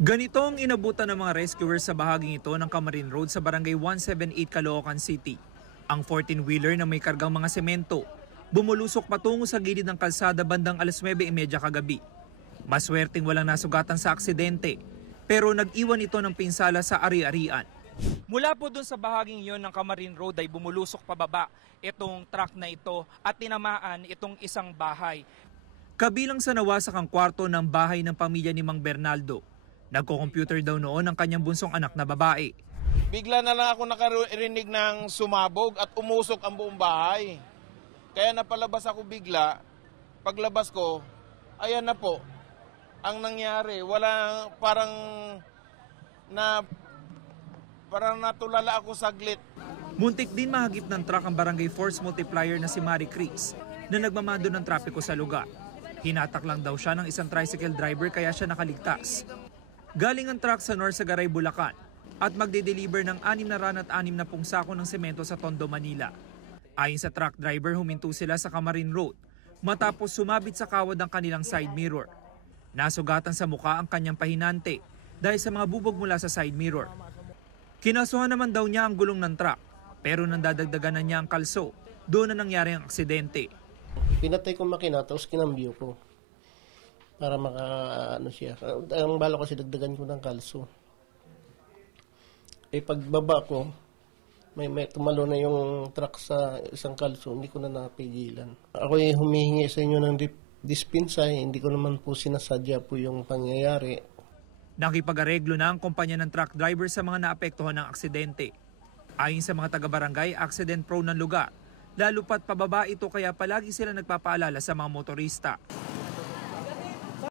Ganito ang inabutan ng mga rescuers sa bahaging ito ng Camarin Road sa Barangay 178, Caloocan City. Ang 14-wheeler na may kargang mga semento bumulusok patungo sa gilid ng kalsada bandang 9:30 kagabi. Maswerteng walang nasugatan sa aksidente, pero nag-iwan ito ng pinsala sa ari-arian. Mula po dun sa bahaging yon ng Camarin Road ay bumulusok pababa itong truck na ito at tinamaan itong isang bahay. Kabilang sa nawasak ang kwarto ng bahay ng pamilya ni Mang Bernaldo. Nagko-computer daw noon ang kanyang bunsong anak na babae. Bigla na lang ako nakarinig ng sumabog at umusok ang buong bahay. Kaya napalabas ako bigla. Paglabas ko, ayan na po. Ang nangyari, parang natulala ako saglit. Muntik din mahagip ng truck ang barangay force multiplier na si Marie Chris na nagmamando ng trapiko sa lugar. Hinatak lang daw siya ng isang tricycle driver kaya siya nakaligtas. Galing ang truck sa Norsagaray, Bulacan at magde-deliver ng 6 na ran at 6 na sako ng semento sa Tondo, Manila. Ayon sa truck driver, huminto sila sa Camarin Road matapos sumabit sa kawad ang kanilang side mirror. Nasugatan sa muka ang kanyang pahinante dahil sa mga bubog mula sa side mirror. Kinasuhan naman daw niya ang gulong ng truck pero nandadagdagan na niya ang kalso. Doon na nangyari ang aksidente. Pinatay ko makina tapos kinambyo ko para siya. Ang bala ko kasi dagdagan ko ng kalso. Pagbaba ko, may tumalo na yung truck sa isang kalso, hindi ko na napigilan. Ako humihingi sa inyo ng dispensa, hindi ko naman po sinasadya po yung pangyayari. Nakipag-areglo na ang kumpanya ng truck driver sa mga naapektuhan ng aksidente. Ayon sa mga taga-barangay, accident-prone ng lugar. Lalo pat pababa ito kaya palagi sila nagpapaalala sa mga motorista.